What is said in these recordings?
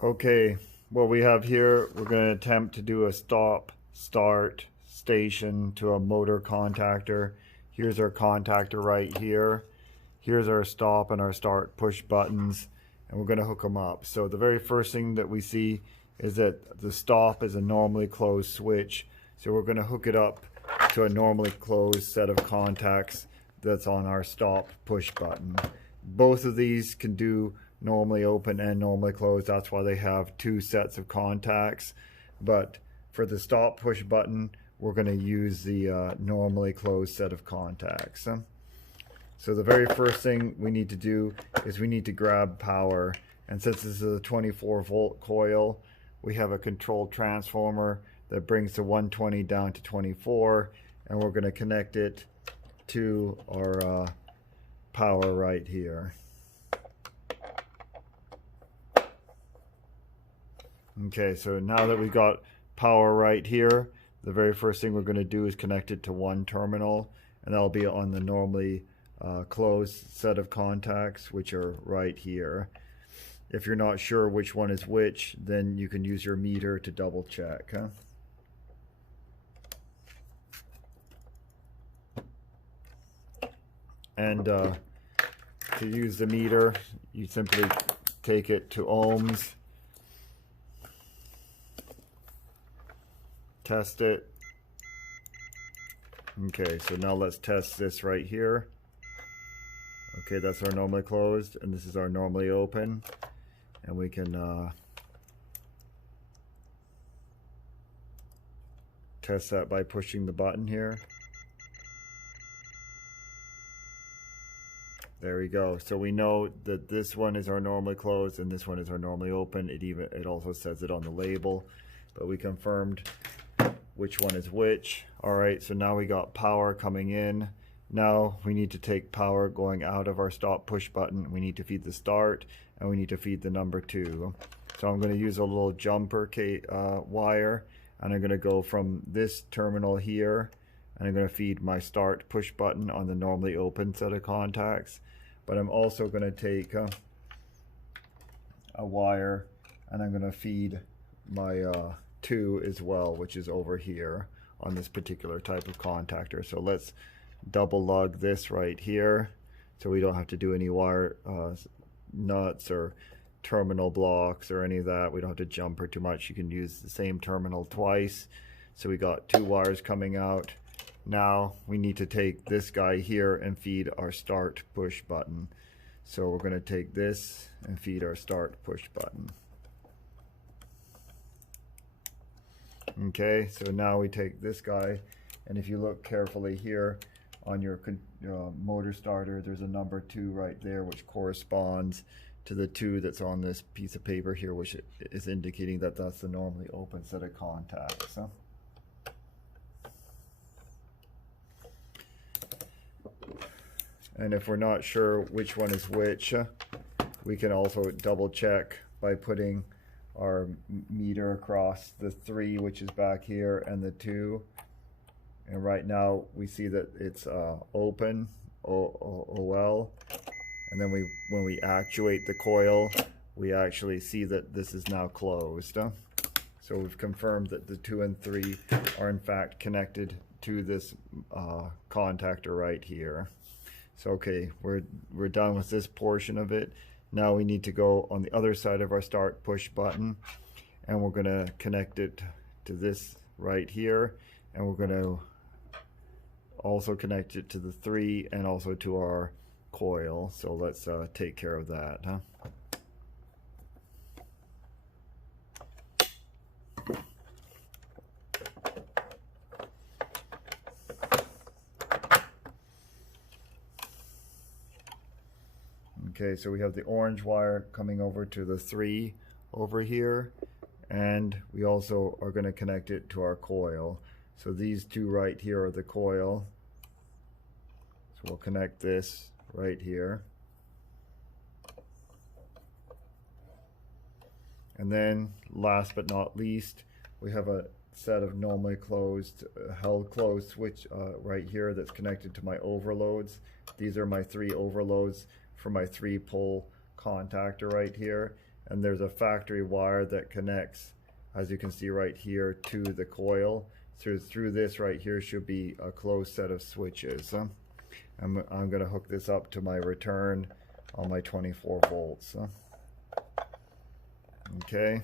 Okay, what we have here, we're going to attempt to do a stop start station to a motor contactor. Here's our contactor right here. Here's our stop and our start push buttons, and we're going to hook them up. So the very first thing that we see is that the stop is a normally closed switch. So we're going to hook it up to a normally closed set of contacts that's on our stop push button. Both of these can do normally open and normally closed. That's why they have two sets of contacts. But for the stop push button, we're going to use the normally closed set of contacts. So the very first thing we need to do is we need to grab power. And since this is a 24-volt coil, we have a controlled transformer that brings the 120 down to 24, and we're going to connect it to our power right here. Okay, so now that we've got power right here, the very first thing we're going to do is connect it to one terminal, and that'll be on the normally closed set of contacts, which are right here. If you're not sure which one is which, then you can use your meter to double check. And to use the meter, you simply take it to ohms, test it. Okay, so now let's test this right here. Okay, that's our normally closed, and this is our normally open. And we can test that by pushing the button here. There we go. So we know that this one is our normally closed and this one is our normally open. It also says it on the label, but we confirmed which one is which. All right, so now we got power coming in. Now we need to take power going out of our stop push button. We need to feed the start, and we need to feed the number 2. So I'm going to use a little jumper wire, and I'm going to go from this terminal here, and I'm going to feed my start push button on the normally open set of contacts. But I'm also going to take a wire, and I'm going to feed my 2 as well, which is over here on this particular type of contactor. So let's double lug this right here, so we don't have to do any wire nuts or terminal blocks or any of that. We don't have to jumper too much. You can use the same terminal twice. So we got 2 wires coming out. Now we need to take this guy here and feed our start push button. So we're going to take this and feed our start push button. Okay, so now we take this guy, and if you look carefully here on your motor starter, there's a number 2 right there, which corresponds to the 2 that's on this piece of paper here, which is indicating that that's the normally open set of contacts. And if we're not sure which one is which, we can also double check by putting our meter across the 3, which is back here, and the 2. And right now we see that it's open, OL. And then when we actuate the coil, we actually see that this is now closed. So we've confirmed that the 2 and 3 are in fact connected to this contactor right here. So okay, we're done with this portion of it. Now we need to go on the other side of our start push button, and we're going to connect it to this right here, and we're going to also connect it to the 3 and also to our coil. So let's take care of that. Okay, so we have the orange wire coming over to the 3 over here, and we also are going to connect it to our coil. So these 2 right here are the coil. So we'll connect this right here. And then last but not least, we have a set of normally closed, held closed switch right here that's connected to my overloads. These are my 3 overloads for my 3-pole contactor right here, and there's a factory wire that connects, as you can see right here, to the coil. So through this right here should be a closed set of switches. I'm going to hook this up to my return on my 24 volts. Okay.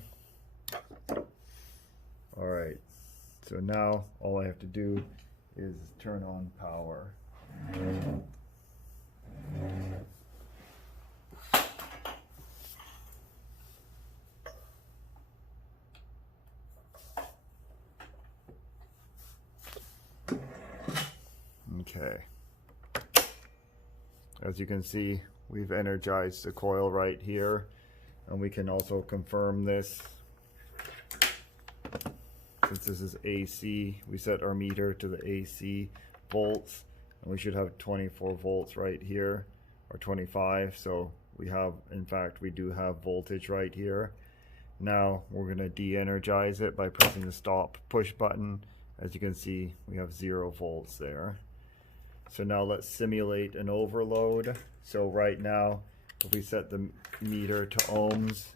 Alright, so now all I have to do is turn on power. Okay. As you can see, we've energized the coil right here, and we can also confirm this. Since this is AC, we set our meter to the AC volts, and we should have 24 volts right here, or 25. So we have, in fact, we do have voltage right here. Now we're going to de-energize it by pressing the stop push button. As you can see, we have 0 volts there. So now let's simulate an overload. So right now, if we set the meter to ohms,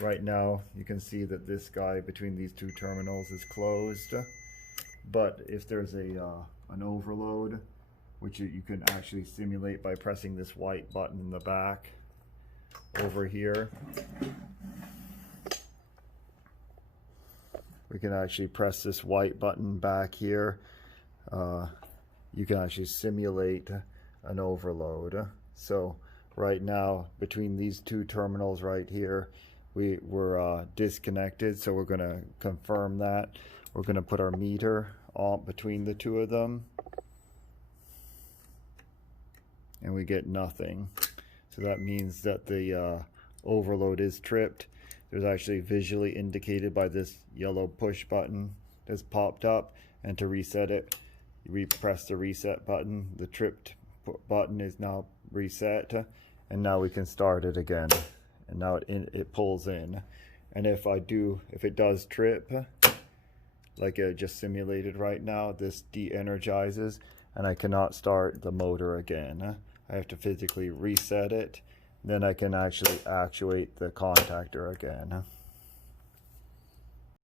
right now you can see that this guy between these two terminals is closed. But if there's an overload, which you can actually simulate by pressing this white button in the back over here, we can actually press this white button back here. You can actually simulate an overload. So right now, between these two terminals right here, we're disconnected. So we're going to confirm that. We're going to put our meter on between the two of them, and we get nothing. So that means that the overload is tripped. There's actually visually indicated by this yellow push button that's popped up, and to reset it, we press the reset button. The tripped button is now reset, and now we can start it again, and now it pulls in. And if it does trip, like I just simulated right now, this de-energizes, and I cannot start the motor again. I have to physically reset it, then I can actually actuate the contactor again.